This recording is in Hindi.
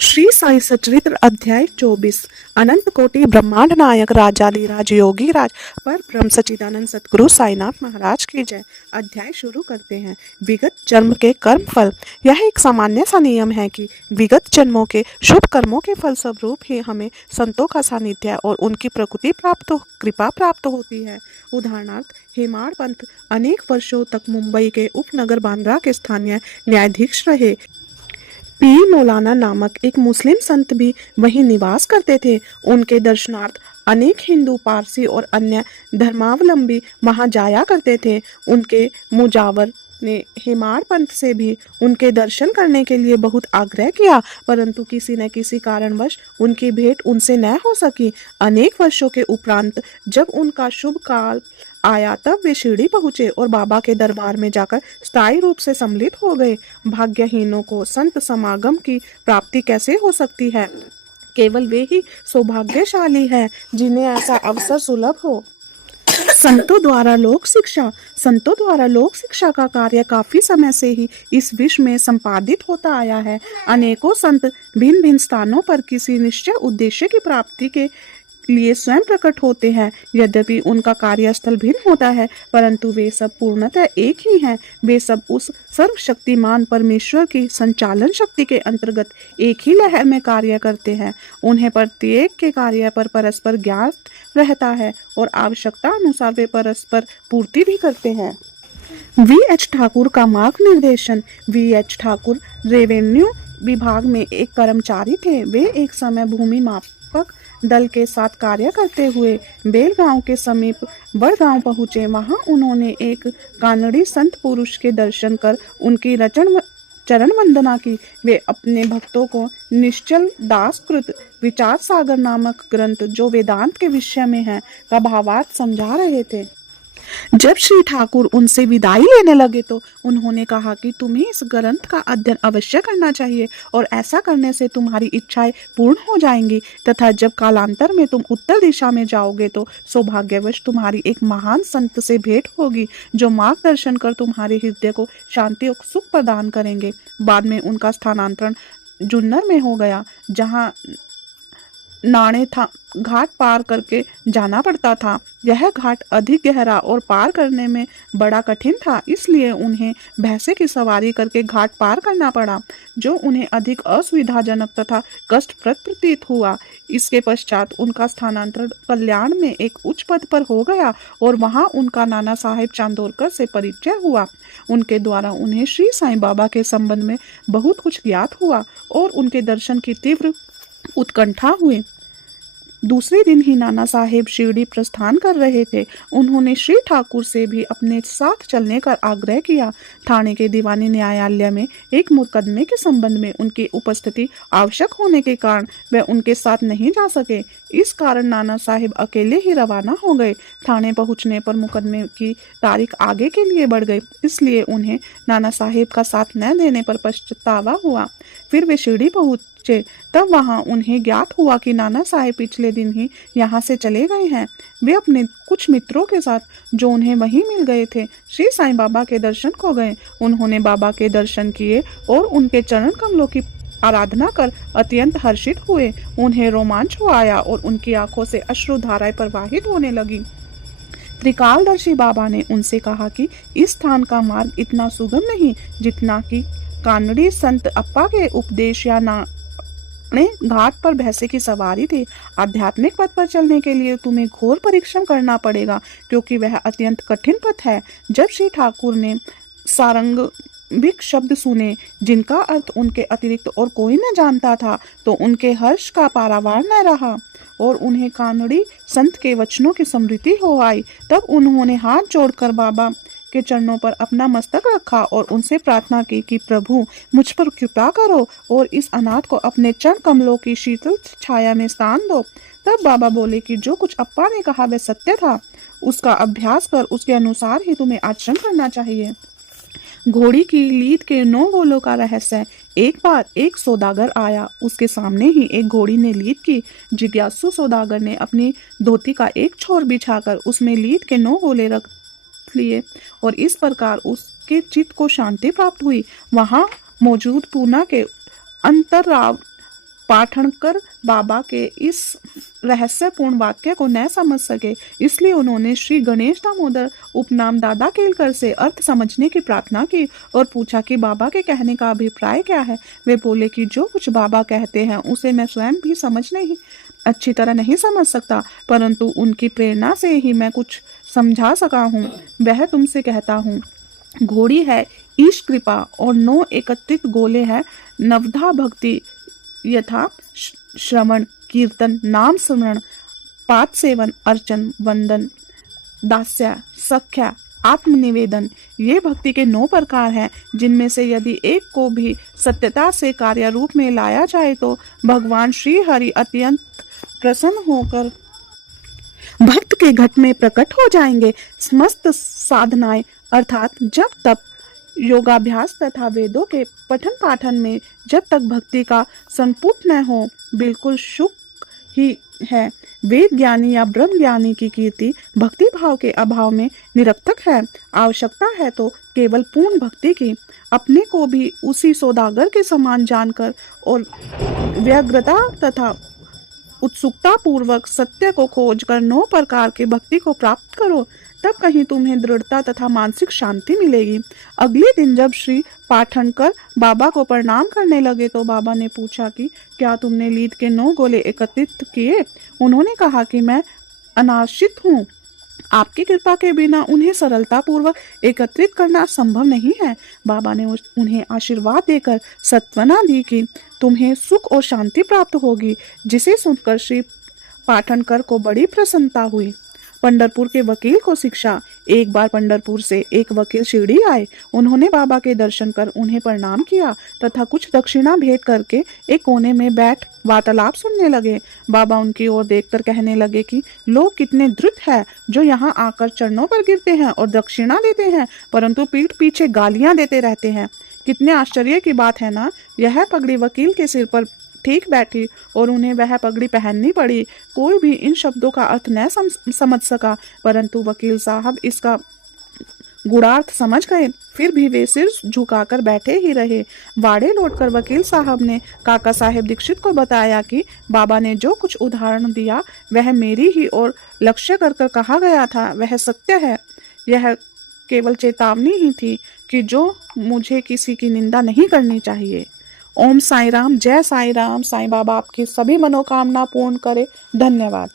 श्री साई सचरित्र अध्याय 24। अनंत कोटि ब्रह्मांड नायक राजाधिराज योगी राज पर ब्रह्म सच्चिदानंद सतगुरु साईनाथ महाराज की जय। अध्याय शुरू करते हैं। विगत जन्म के कर्म फल। यह एक सामान्य सा नियम है कि विगत जन्मों के शुभ कर्मों के फल स्वरूप ही हमें संतों का सानिध्य और उनकी प्रकृति कृपा प्राप्त होती है। उदाहरणार्थ हेमाड़ पंत अनेक वर्षों तक मुंबई के उपनगर बांद्रा के स्थानीय न्यायाधीश रहे। पीर मौलाना नामक एक मुस्लिम संत भी वहीं निवास करते थे। उनके दर्शनार्थ अनेक हिंदू, पारसी और अन्य धर्मावलंबी वहां जाया करते थे। उनके मुजावर ने हेमाड़ पंत से भी उनके दर्शन करने के लिए बहुत आग्रह किया, परंतु किसी न किसी कारणवश उनकी भेंट उनसे न हो सकी। अनेक वर्षों के उपरांत जब उनका शुभ काल आया तब वे शिरडी पहुंचे और बाबा के दरबार में जाकर स्थायी रूप से सम्मिलित हो गए। भाग्यहीनों को संत समागम की प्राप्ति कैसे हो सकती है? केवल वे ही सौभाग्यशाली हैं जिन्हें ऐसा अवसर सुलभ हो। संतों द्वारा लोक शिक्षा का कार्य काफी समय से ही इस विश्व में संपादित होता आया है। अनेकों संत भिन्न भिन्न स्थानों पर किसी निश्चय उद्देश्य की प्राप्ति के लिए स्वयं प्रकट होते हैं। यद्यपि उनका कार्यस्थल भिन्न होता है, परंतु वे सब पूर्णतः एक ही हैं। वे सब उस सर्वशक्तिमान परमेश्वर की संचालन शक्ति के अंतर्गत एक ही लहर में कार्य करते हैं। उन्हें प्रत्येक के कार्य पर परस्पर ज्ञान रहता है और आवश्यकता अनुसार वे परस्पर पूर्ति भी करते हैं। V.H. ठाकुर का मार्ग निर्देशन। V.H. ठाकुर रेवेन्यू विभाग में एक कर्मचारी थे। वे एक समय भूमि मापक दल के साथ कार्य करते हुए बेलगांव के समीप बड़गांव पहुंचे। वहां उन्होंने एक कानड़ी संत पुरुष के दर्शन कर उनकी चरण वंदना की। वे अपने भक्तों को निश्चल दासकृत विचार सागर नामक ग्रंथ, जो वेदांत के विषय में है, का भावार्थ समझा रहे थे। जब श्री ठाकुर उनसे विदाई लेने लगे तो उन्होंने कहा कि तुम्हें इस ग्रंथ का अध्ययन अवश्य करना चाहिए और ऐसा करने से तुम्हारी इच्छाएं पूर्ण हो जाएंगी, तथा जब कालांतर में तुम उत्तर दिशा में जाओगे तो सौभाग्यवश तुम्हारी एक महान संत से भेंट होगी, जो मार्गदर्शन कर तुम्हारे हृदय को शांति और सुख प्रदान करेंगे। बाद में उनका स्थानांतरण जुन्नर में हो गया, जहाँ नाणे था घाट पार करके जाना पड़ता था। यह घाट अधिक गहरा और पार करने में बड़ा कठिन था, इसलिए उन्हें भैंसे की सवारी करके घाट पार करना पड़ा, जो उन्हें अधिक असुविधाजनक तथा कष्टप्रद प्रतीत हुआ। इसके पश्चात उनका स्थानांतरण कल्याण में एक उच्च पद पर हो गया और वहां उनका नाना साहेब चांदोरकर से परिचय हुआ। उनके द्वारा उन्हें श्री साईं बाबा के संबंध में बहुत कुछ ज्ञात हुआ और उनके दर्शन की तीव्र उत्कंठा हुई। दूसरे दिन ही नाना साहेब शिरडी प्रस्थान कर रहे थे। उन्होंने श्री ठाकुर से भी अपने साथ चलने का आग्रह किया। थाने के दीवानी न्यायालय में एक मुकदमे के संबंध में उनकी उपस्थिति आवश्यक होने के कारण वे उनके साथ नहीं जा सके। इस कारण नाना साहेब अकेले ही रवाना हो गए। थाने पहुंचने पर मुकदमे की तारीख आगे के लिए बढ़ गई, इसलिए उन्हें नाना साहेब का साथ न देने पर पछतावा हुआ। फिर वे शिरडी पहुंचे, तब वहां उन्हें ज्ञात हुआ कि नाना साहेब पिछले दिन ही यहाँ से चले गए हैं। वे अपने कुछ मित्रों के साथ, जो उन्हें वहीं मिल गए थे, श्री साईं बाबा के दर्शन को गए। उन्होंने बाबा के दर्शन किए और उनके चरण कमलों की आराधना कर अत्यंत हर्षित हुए। उन्हें रोमांच हो आया और उनकी आंखों से अश्रुधाराएं प्रवाहित होने लगी। त्रिकालदर्शी बाबा ने उनसे कहा कि इस स्थान का मार्ग इतना सुगम नहीं जितना कि कानड़ी संत अप्पा के उपदेश या नाणे घाट पर भैंसे की सवारी थी। आध्यात्मिक पथ पर चलने के लिए तुम्हें घोर परिश्रम करना पड़ेगा, क्योंकि वह अत्यंत कठिन पथ है। जब श्री ठाकुर ने सारंगिक शब्द सुने, जिनका अर्थ उनके अतिरिक्त और कोई न जानता था, तो उनके हर्ष का पारावार न रहा और उन्हें कानड़ी संत के वचनों की स्मृति हो आई। तब उन्होंने हाथ जोड़कर बाबा के चरणों पर अपना मस्तक रखा और उनसे प्रार्थना की कि प्रभु मुझ पर कृपा करो और इस अनाथ को अपने चरण कमलों की शीतल छाया में स्थान दो। तब बाबा बोले कि जो कुछ अप्पा ने कहा वह सत्य था, उसका अभ्यास कर उसके अनुसार ही तुम्हें आचरण करना चाहिए। घोड़ी की लीद के 9 गोलों का रहस्य। एक बार एक सौदागर आया, उसके सामने ही एक घोड़ी ने लीद की। जिज्ञासु सौदागर ने अपनी धोती का एक छोर बिछाकर उसमें लीद के 9 गोले रख लिए और इस प्रकार उसके चित्त को शांति प्राप्त हुई। वहां मौजूद पूना के अंतराव पाठनकर बाबा के इस रहस्यपूर्ण वाक्य को न समझ सके, इसलिए उन्होंने श्री गणेश दामोदर उपनाम दादा केलकर से अर्थ समझने की प्रार्थना की और पूछा कि बाबा के कहने का अभिप्राय क्या है। वे बोले कि जो कुछ बाबा कहते हैं उसे मैं स्वयं भी अच्छी तरह नहीं समझ सकता, परंतु उनकी प्रेरणा से ही मैं कुछ समझा सका हूँ। वह तुमसे कहता हूँ, घोड़ी है ईश कृपा और 9 एकत्रित गोले हैं नवधा भक्ति, यथा श्रवण कीर्तन नाम स्मरण पाद सेवन अर्चन वंदन दास्य सख्या आत्मनिवेदन। ये भक्ति के 9 प्रकार हैं, जिनमें से यदि एक को भी सत्यता से कार्य रूप में लाया जाए तो भगवान श्री हरि अत्यंत प्रसन्न होकर भक्त के घट में प्रकट हो जाएंगे। समस्त साधनाएं अर्थात जब तक योगाभ्यास तथा वेदों के पठन पाठन में जब तक भक्ति का संपुट न हो, बिल्कुल सुख ही है। वेद ज्ञानी या ब्रह्म ज्ञानी की कीर्ति भक्ति भाव के अभाव में निरर्थक है। आवश्यकता है तो केवल पूर्ण भक्ति की। अपने को भी उसी सौदागर के समान जानकर और व्यग्रता तथा उत्सुकता पूर्वक सत्य को खोजकर 9 प्रकार के भक्ति को प्राप्त करो, तब कहीं तुम्हें दृढ़ता तथा मानसिक शांति मिलेगी। अगले दिन जब श्री पाठनकर बाबा को प्रणाम करने लगे तो बाबा ने पूछा कि क्या तुमने लीद के 9 गोले एकत्रित किए? उन्होंने कहा कि मैं अनाश्रित हूँ, आपकी कृपा के बिना उन्हें सरलता पूर्वक एकत्रित करना संभव नहीं है। बाबा ने उन्हें आशीर्वाद देकर सांत्वना दी कि तुम्हें सुख और शांति प्राप्त होगी, जिसे सुनकर श्री पाठनकर को बड़ी प्रसन्नता हुई। पंढरपुर के वकील को शिक्षा। एक बार पंढरपुर से एक वकील शिरडी आए। उन्होंने बाबा के दर्शन कर उन्हें प्रणाम किया तथा कुछ दक्षिणा भेंट करके एक कोने में बैठ वार्तालाप सुनने लगे। बाबा उनकी ओर देखकर कहने लगे कि लोग कितने द्रुत हैं, जो यहाँ आकर चरणों पर गिरते हैं और दक्षिणा देते हैं, परंतु पीठ पीछे गालियां देते रहते हैं। कितने आश्चर्य की बात है ना। यह पगड़ी वकील के सिर पर ठीक बैठी और उन्हें वह पगड़ी पहननी पड़ी। कोई भी इन शब्दों का अर्थ न समझ सका, परंतु वकील साहब इसका गूढ़ार्थ समझ गए। फिर भी वे सिर झुकाकर बैठे ही रहे। वाड़े लौटकर वकील साहब ने काका साहेब दीक्षित को बताया कि बाबा ने जो कुछ उदाहरण दिया वह मेरी ही और लक्ष्य कर कहा गया था, वह सत्य है। यह केवल चेतावनी ही थी कि जो मुझे किसी की निंदा नहीं करनी चाहिए। ओम साई राम, जय साई राम। साईं बाबा आपकी सभी मनोकामना पूर्ण करे। धन्यवाद।